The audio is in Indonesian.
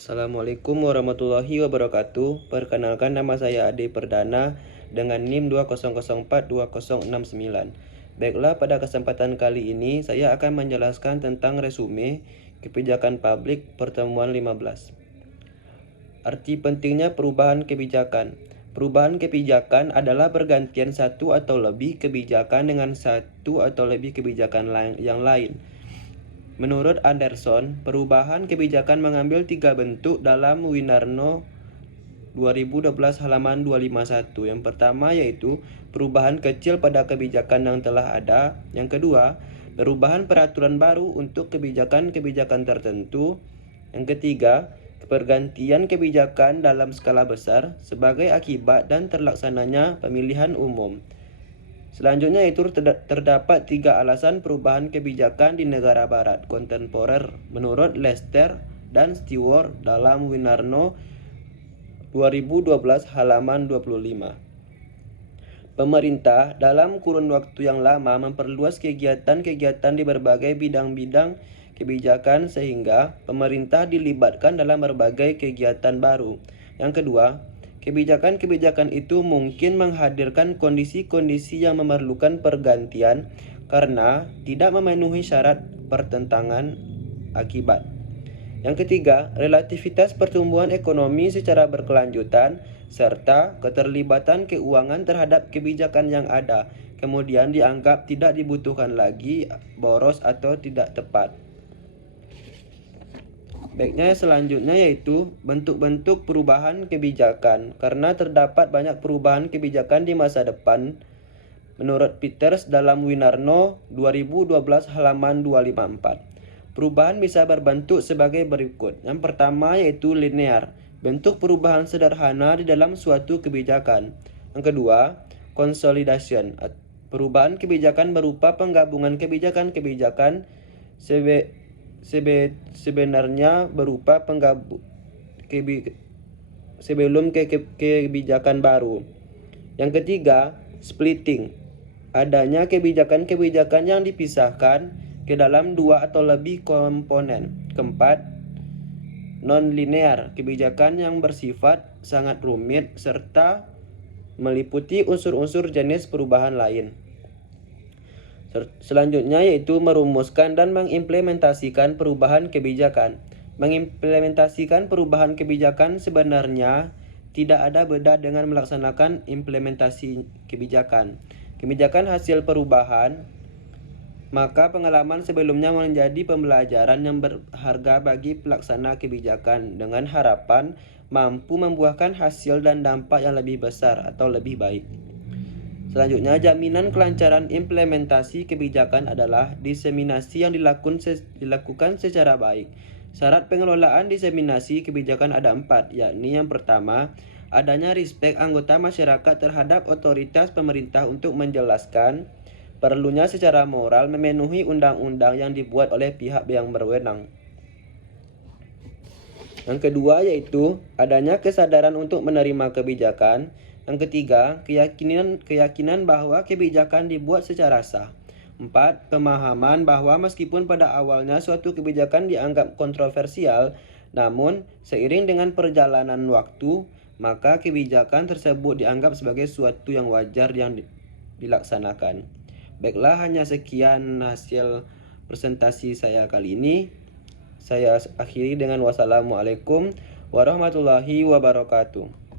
Assalamualaikum warahmatullahi wabarakatuh. Perkenalkan, nama saya Ade Perdana dengan NIM 20042069. Baiklah, pada kesempatan kali ini saya akan menjelaskan tentang resume kebijakan publik pertemuan 15. Arti pentingnya perubahan kebijakan. Perubahan kebijakan adalah pergantian satu atau lebih kebijakan dengan satu atau lebih kebijakan yang lain. Menurut Anderson, perubahan kebijakan mengambil 3 bentuk dalam Winarno 2012 halaman 251. Yang pertama yaitu perubahan kecil pada kebijakan yang telah ada. Yang kedua, perubahan peraturan baru untuk kebijakan-kebijakan tertentu. Yang ketiga, pergantian kebijakan dalam skala besar sebagai akibat dan terlaksananya pemilihan umum. Selanjutnya itu terdapat 3 alasan perubahan kebijakan di negara barat kontemporer menurut Lester dan Stewart dalam Winarno 2012 halaman 25. Pemerintah dalam kurun waktu yang lama memperluas kegiatan-kegiatan di berbagai bidang-bidang kebijakan sehingga pemerintah dilibatkan dalam berbagai kegiatan baru. Yang kedua, kebijakan-kebijakan itu mungkin menghadirkan kondisi-kondisi yang memerlukan pergantian karena tidak memenuhi syarat pertentangan akibat. Yang ketiga, relativitas pertumbuhan ekonomi secara berkelanjutan serta keterlibatan keuangan terhadap kebijakan yang ada, kemudian dianggap tidak dibutuhkan lagi, boros atau tidak tepat. Baiknya selanjutnya yaitu bentuk-bentuk perubahan kebijakan. Karena terdapat banyak perubahan kebijakan di masa depan, menurut Peters dalam Winarno 2012 halaman 254. Perubahan bisa berbentuk sebagai berikut. Yang pertama yaitu linear, bentuk perubahan sederhana di dalam suatu kebijakan. Yang kedua, consolidation, perubahan kebijakan berupa penggabungan kebijakan-kebijakan sebenarnya berupa sebelum kebijakan baru. Yang ketiga, splitting, adanya kebijakan-kebijakan yang dipisahkan ke dalam 2 atau lebih komponen. Keempat, non-linear, kebijakan yang bersifat sangat rumit serta meliputi unsur-unsur jenis perubahan lain. Selanjutnya yaitu merumuskan dan mengimplementasikan perubahan kebijakan. Mengimplementasikan perubahan kebijakan sebenarnya tidak ada beda dengan melaksanakan implementasi kebijakan. Kebijakan hasil perubahan, maka pengalaman sebelumnya menjadi pembelajaran yang berharga bagi pelaksana kebijakan dengan harapan mampu membuahkan hasil dan dampak yang lebih besar atau lebih baik. Selanjutnya, jaminan kelancaran implementasi kebijakan adalah diseminasi yang dilakukan secara baik. Syarat pengelolaan diseminasi kebijakan ada 4, yakni yang pertama, adanya respek anggota masyarakat terhadap otoritas pemerintah untuk menjelaskan, perlunya secara moral memenuhi undang-undang yang dibuat oleh pihak yang berwenang. Yang kedua yaitu adanya kesadaran untuk menerima kebijakan. Yang ketiga, keyakinan bahwa kebijakan dibuat secara sah. 4. Pemahaman bahwa meskipun pada awalnya suatu kebijakan dianggap kontroversial, namun seiring dengan perjalanan waktu, maka kebijakan tersebut dianggap sebagai suatu yang wajar yang dilaksanakan. Baiklah, hanya sekian hasil presentasi saya kali ini. Saya akhiri dengan wassalamualaikum warahmatullahi wabarakatuh.